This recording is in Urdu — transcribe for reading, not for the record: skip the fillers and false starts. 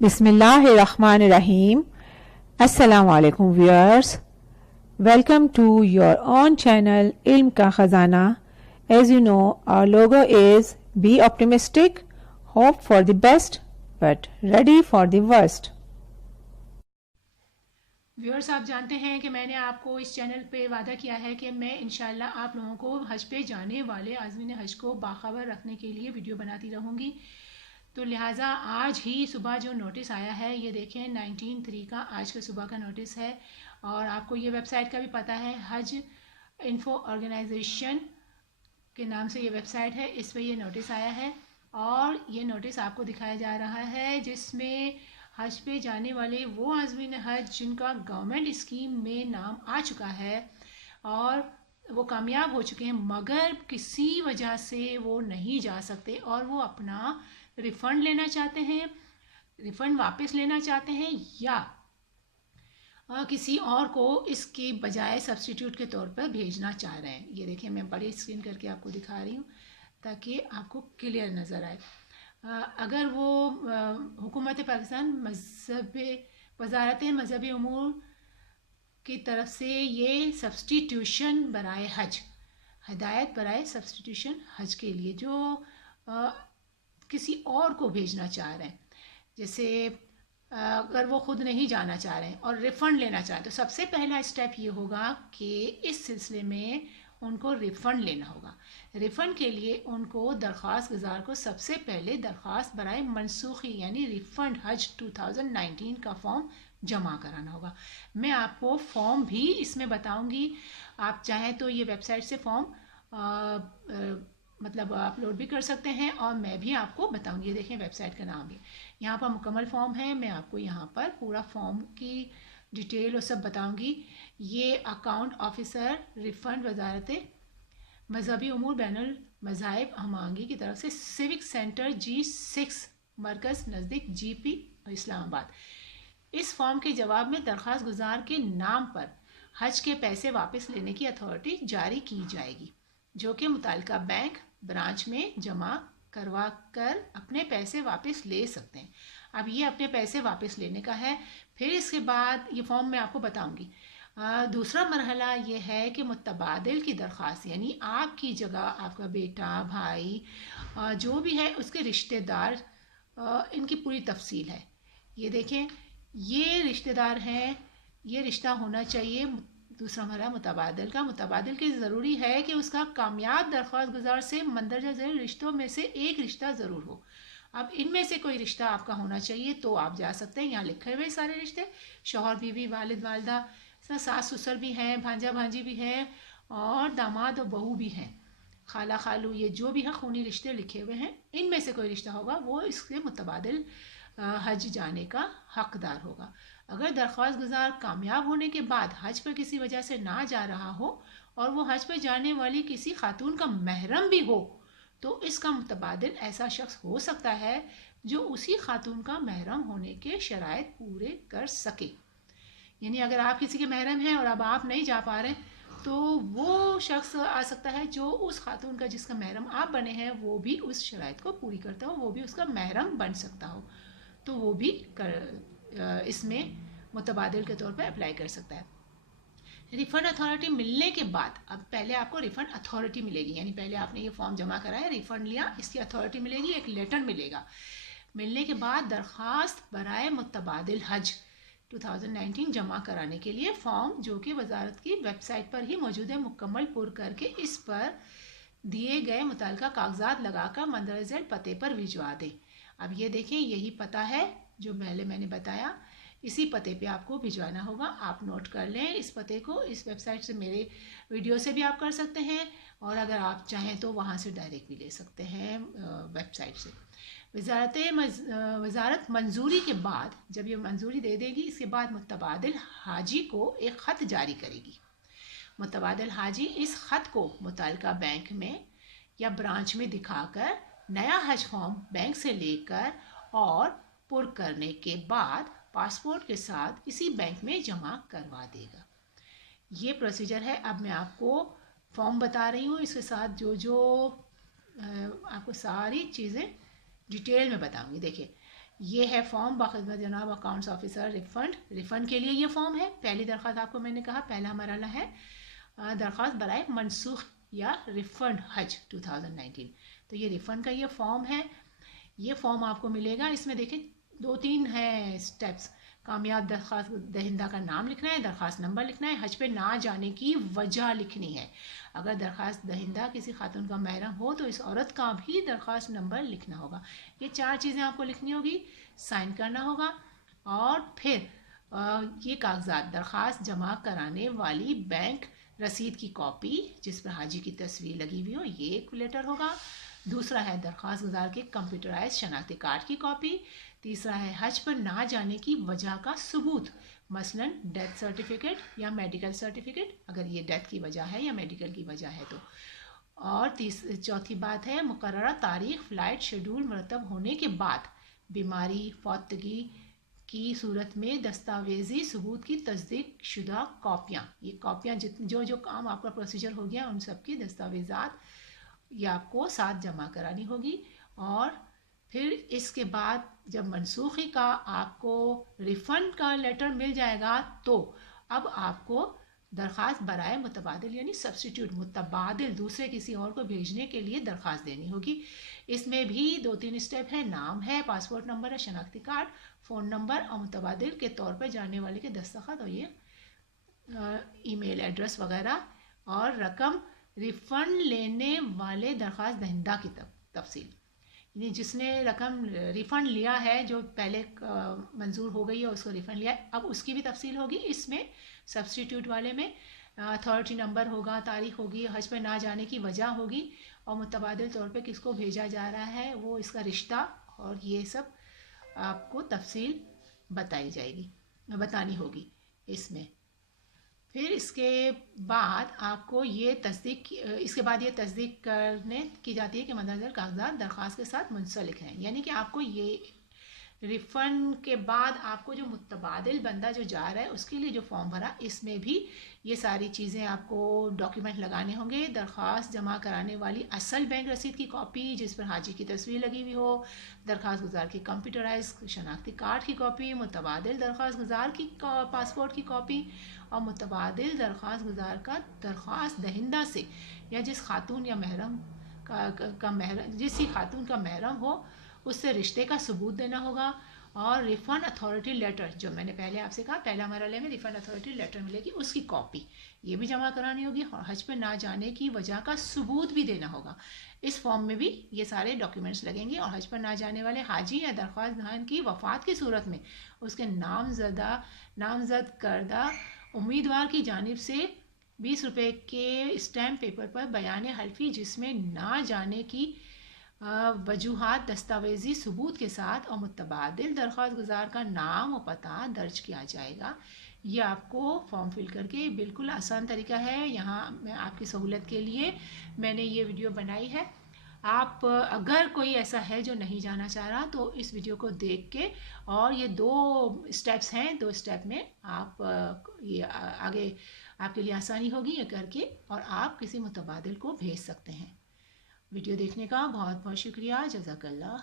Bismillahirrahmanirrahim. Assalamu alaikum viewers. Welcome to your own channel Ilm Ka Khazana. As you know, our logo is be optimistic, hope for the best, but ready for the worst. Viewers آپ جانتے ہیں کہ میں نے آپ کو اس چینل پہ وعدہ کیا ہے کہ میں انشاءاللہ آپ لوگوں کو حج پہ جانے والے عازمین حج کو باخبر رکھنے کے لیے ویڈیو بناتی رہوں گی. تو لہٰذا آج ہی صبح جو نوٹس آیا ہے یہ دیکھیں 19/3 کا آج کے صبح کا نوٹس ہے. اور آپ کو یہ ویب سائٹ کا بھی پتہ ہے حج انفو آرگنائزیشن کے نام سے یہ ویب سائٹ ہے. اس پہ یہ نوٹس آیا ہے اور یہ نوٹس آپ کو دکھایا جا رہا ہے جس میں حج پہ جانے والے وہ عازمین حج جن کا گورنمنٹ اسکیم میں نام آ چکا ہے اور وہ کامیاب ہو چکے ہیں مگر کسی وجہ سے وہ نہیں جا سکتے اور وہ اپنا ریفنڈ لینا چاہتے ہیں، ریفنڈ واپس لینا چاہتے ہیں یا کسی اور کو اس کی بجائے سبسٹیٹیوٹ کے طور پر بھیجنا چاہ رہے ہیں. یہ دیکھیں میں بڑی اسکرین کر کے آپ کو دکھا رہی ہوں تاکہ آپ کو کلیئر نظر آئے. اگر وہ حکومت پاکستان وزارت مذہبی امور کی طرف سے یہ سبسٹیٹیوشن برائے حج ہدایت برائے سبسٹیٹیوشن حج کے لیے جو کسی اور کو بھیجنا چاہ رہے ہیں، جیسے اگر وہ خود نہیں جانا چاہ رہے ہیں اور ریفنڈ لینا چاہ رہے ہیں تو سب سے پہلا اسٹیپ یہ ہوگا کہ اس سلسلے میں ان کو ریفنڈ لینا ہوگا. ریفنڈ کے لیے ان کو درخواست گزار کو سب سے پہلے درخواست برائے منسوخی یعنی ریفنڈ حج 2019 کا فارم جمع کرانا ہوگا. میں آپ کو فارم بھی اس میں بتاؤں گی، آپ چاہیں تو یہ ویب سائٹ سے فارم مطلب اپلوڈ بھی کر سکتے ہیں اور میں بھی آپ کو بتاؤں گی. یہ دیکھیں ویب سائٹ کا نام بھی یہاں پر مکمل فارم ہے، میں آپ کو یہاں پر پورا فارم کی ڈیٹیل اور سب بتاؤں گی. یہ اکاؤنٹ آفیسر ریفنڈ وزارت مذہبی امور بین المذاہب ہمانگی کی طرف سے سیوک سینٹر G6 مرکز نزدیک GP اسلام آباد. اس فارم کے جواب میں درخواست گزار کے نام پر حج کے پیسے واپس لینے کی اتھارٹی جاری کی جائے گی جو کہ متعلقہ بینک برانچ میں جمع کروا کر اپنے پیسے واپس لے سکتے ہیں. اب یہ اپنے پیسے واپس لینے کا ہے. پھر اس کے بعد یہ فارم میں آپ کو بتاؤں گی. دوسرا مرحلہ یہ ہے کہ متبادل کی درخواست یعنی آپ کی جگہ آپ کا بیٹا بھائی جو بھی ہے اس کے رشتہ دار ان کی پوری تفصیل ہے. یہ دیکھیں یہ رشتہ دار ہیں، یہ رشتہ ہونا چاہیے. دوسرا مرحلہ متبادل کا. متبادل کی ضروری ہے کہ اس کا کامیاب درخواست گزار سے مندرجہ ذیل رشتوں میں سے ایک رشتہ ضرور ہو. اب ان میں سے کوئی رشتہ آپ کا ہونا چاہیے تو آپ جا سکتے ہیں. یہاں لکھے ہوئے سارے رشتے شوہر بیوی والد والدہ ساس سسر بھی ہیں، بھانجا بھانجی بھی ہیں اور داماد اور بہو بھی ہیں، خالہ خالو یہ جو بھی ہے خونی رشتے لکھے ہوئے ہیں. ان میں سے کوئی رشتہ ہوگا وہ اس کے متبادل حج جانے کا حقدار ہوگا. اگر درخواست گزار کامیاب ہونے کے بعد حج پر کسی وجہ سے نہ جا رہا ہو اور وہ حج پر جانے والی کسی خاتون کا محرم بھی ہو تو اس کا متبادل ایسا شخص ہو سکتا ہے جو اسی خاتون کا محرم ہونے کے شرائط پورے کر سکے. یعنی اگر آپ کسی کے محرم ہیں اور اب آپ نہیں جا پا رہے تو وہ شخص آ سکتا ہے جو اس خاتون کا جس کا محرم آپ بنے ہیں وہ بھی اس شرائط کو پوری کرتا ہو، وہ بھی اس کا محرم بن سکتا ہو تو وہ بھی اس میں متبادل کے طور پر اپلائی کر سکتا ہے. ریفنڈ اتھارٹی ملنے کے بعد اب پہلے آپ کو ریفنڈ اتھارٹی ملے گی، یعنی پہلے آپ نے یہ فارم جمع کرایا، ریفنڈ لیا، اس کی اتھارٹی ملے گی، ایک لیٹر ملے گا. ملنے کے بعد درخواست برائے متبادل حج 2019 جمع کرانے کے لیے فارم جو کہ وزارت کی ویب سائٹ پر ہی موجود ہے مکمل پر کر کے اس پر دیے گئے متعلقہ کاغذات لگا کر مندرجہ ذیل پتے پر بھجوا دیں. اب یہ دیکھیں یہی پتہ ہے جو پہلے میں نے بتایا، اسی پتے پہ آپ کو بھجوانا ہوگا. آپ نوٹ کر لیں اس پتے کو. اس ویب سائٹ سے میرے ویڈیو سے بھی آپ کر سکتے ہیں اور اگر آپ چاہیں تو وہاں سے ڈائریکٹ بھی لے سکتے ہیں ویب سائٹ سے. وزارت منظوری کے بعد جب یہ منظوری دے دے گی اس کے بعد متبادل حاجی کو ایک خط جاری کرے گی. متبادل حاجی اس خط کو متعلقہ بینک میں یا برانچ میں دکھا کر نیا حج فارم بینک سے لے کر اور پر کرنے کے بعد پاسپورٹ کے ساتھ اسی بینک میں جمع کروا دے گا. یہ پروسیجر ہے. اب میں آپ کو فارم بتا رہی ہوں، اس کے ساتھ جو آپ کو ساری چیزیں ڈیٹیل میں بتاؤں گی. دیکھیں یہ ہے فارم باخدمت جناب اکاؤنٹس آفیسر ریفنڈ کے لیے یہ فارم ہے. پہلی درخواست آپ کو میں نے کہا پہلا مرحلہ ہے درخواست برائے منسوخ یا ریفنڈ حج 2019. تو یہ ریفنڈ کا یہ فارم ہے. یہ فارم آپ کو ملے گا. اس میں دیکھیں 2-3 ہیں اسٹیپس. کامیاب درخواست دہندہ کا نام لکھنا ہے, درخواست نمبر لکھنا ہے, حج پہ نہ جانے کی وجہ لکھنی ہے. اگر درخواست دہندہ کسی خاتون کا محرم ہو تو اس عورت کا بھی درخواست نمبر لکھنا ہوگا. یہ 4 چیزیں آپ کو لکھنی ہوگی, سائن کرنا ہوگا. اور پھر یہ کاغذات درخواست جمع کرانے والی بینک رسید کی کاپی جس پر حاجی کی تصویر لگی ہوئی ہو, یہ ایک لیٹر ہوگا. دوسرا ہے درخواست گزار کے کمپیوٹرائز شناختی کارڈ کی کاپی. تیسرا ہے حج پر نہ جانے کی وجہ کا ثبوت, مثلا ڈیتھ سرٹیفکیٹ یا میڈیکل سرٹیفکیٹ, اگر یہ ڈیتھ کی وجہ ہے یا میڈیکل کی وجہ ہے تو. اور چوتھی بات ہے مقررہ تاریخ فلائٹ شیڈول مرتب ہونے کے بعد بیماری فوتگی کی صورت میں دستاویزی ثبوت کی تصدیق شدہ کاپیاں. یہ کاپیاں جو کام آپ کا پروسیجر ہو گیا ان سب کی دستاویزات یہ آپ کو ساتھ جمع کرانی ہوگی. اور پھر اس کے بعد جب منسوخی کا آپ کو ریفنڈ کا لیٹر مل جائے گا تو اب آپ کو درخواست برائے متبادل یعنی سبسٹیٹیوٹ متبادل دوسرے کسی اور کو بھیجنے کے لیے درخواست دینی ہوگی. اس میں بھی 2-3 اسٹیپ ہے. نام ہے, پاسپورٹ نمبر ہے, شناختی کارڈ, فون نمبر اور متبادل کے طور پر جاننے والے کے دستخط اور یہ ای میل ایڈریس وغیرہ, اور رقم ریفنڈ لینے والے درخواست دہندہ کی تفصیل یعنی جس نے رقم ریفنڈ لیا ہے جو پہلے منظور ہو گئی ہے اس کو ریفنڈ لیا ہے اب اس کی بھی تفصیل ہوگی. اس میں سبسٹیٹیوٹ والے میں اتھارٹی نمبر ہوگا, تاریخ ہوگی, حج پہ نہ جانے کی وجہ ہوگی, اور متبادل طور پہ کس کو بھیجا جا رہا ہے وہ اس کا رشتہ, اور یہ سب آپ کو تفصیل بتانی ہوگی اس میں. پھر اس کے بعد آپ کو یہ تصدیق کرنے کی جاتی ہے کہ مندرجہ کاغذات درخواست کے ساتھ منسلک ہیں. یعنی کہ آپ کو یہ ریفنڈ کے بعد آپ کو جو متبادل بندہ جو جا رہا ہے اس کے لیے جو فارم بھرا اس میں بھی یہ ساری چیزیں آپ کو ڈاکیومنٹ لگانے ہوں گے. درخواست جمع کرانے والی اصل بینک رسید کی کاپی جس پر حاجی کی تصویر لگی ہوئی ہو, درخواست گزار کی کمپیوٹرائز شناختی کارڈ کی کاپی, متبادل درخواست گزار کی پاسپورٹ کی کاپی, اور متبادل درخواست گزار کا درخواست دہندہ سے یا جس خاتون یا محرم جس خاتون کا محرم ہو اس سے رشتے کا ثبوت دینا ہوگا. اور ریفنڈ اتھارٹی لیٹر جو میں نے پہلے آپ سے کہا پہلا مرحلے میں ریفنڈ اتھارٹی لیٹر ملے گی اس کی کاپی یہ بھی جمع کرانی ہوگی, اور حج پہ نہ جانے کی وجہ کا ثبوت بھی دینا ہوگا. اس فارم میں بھی یہ سارے ڈاکیومنٹس لگیں گے. اور حج پر نہ جانے والے حاجی یا درخواست دہندہ کی وفات کی صورت میں اس کے نامزد کردہ امیدوار کی جانب سے 20 روپے کے اسٹیمپ پیپر پر بیان حلفی جس میں نہ جانے کی وجوہات دستاویزی ثبوت کے ساتھ اور متبادل درخواست گزار کا نام و پتہ درج کیا جائے گا. یہ آپ کو فارم فل کر کے بالکل آسان طریقہ ہے. یہاں میں آپ کی سہولت کے لیے میں نے یہ ویڈیو بنائی ہے. آپ اگر کوئی ایسا ہے جو نہیں جانا چاہ رہا تو اس ویڈیو کو دیکھ کے, اور یہ 2 اسٹیپس ہیں, 2 اسٹیپ میں آپ یہ آگے آپ کے لیے آسانی ہوگی یہ کر کے, اور آپ کسی متبادل کو بھیج سکتے ہیں. ویڈیو دیکھنے کا بہت بہت شکریہ. جزاک اللہ.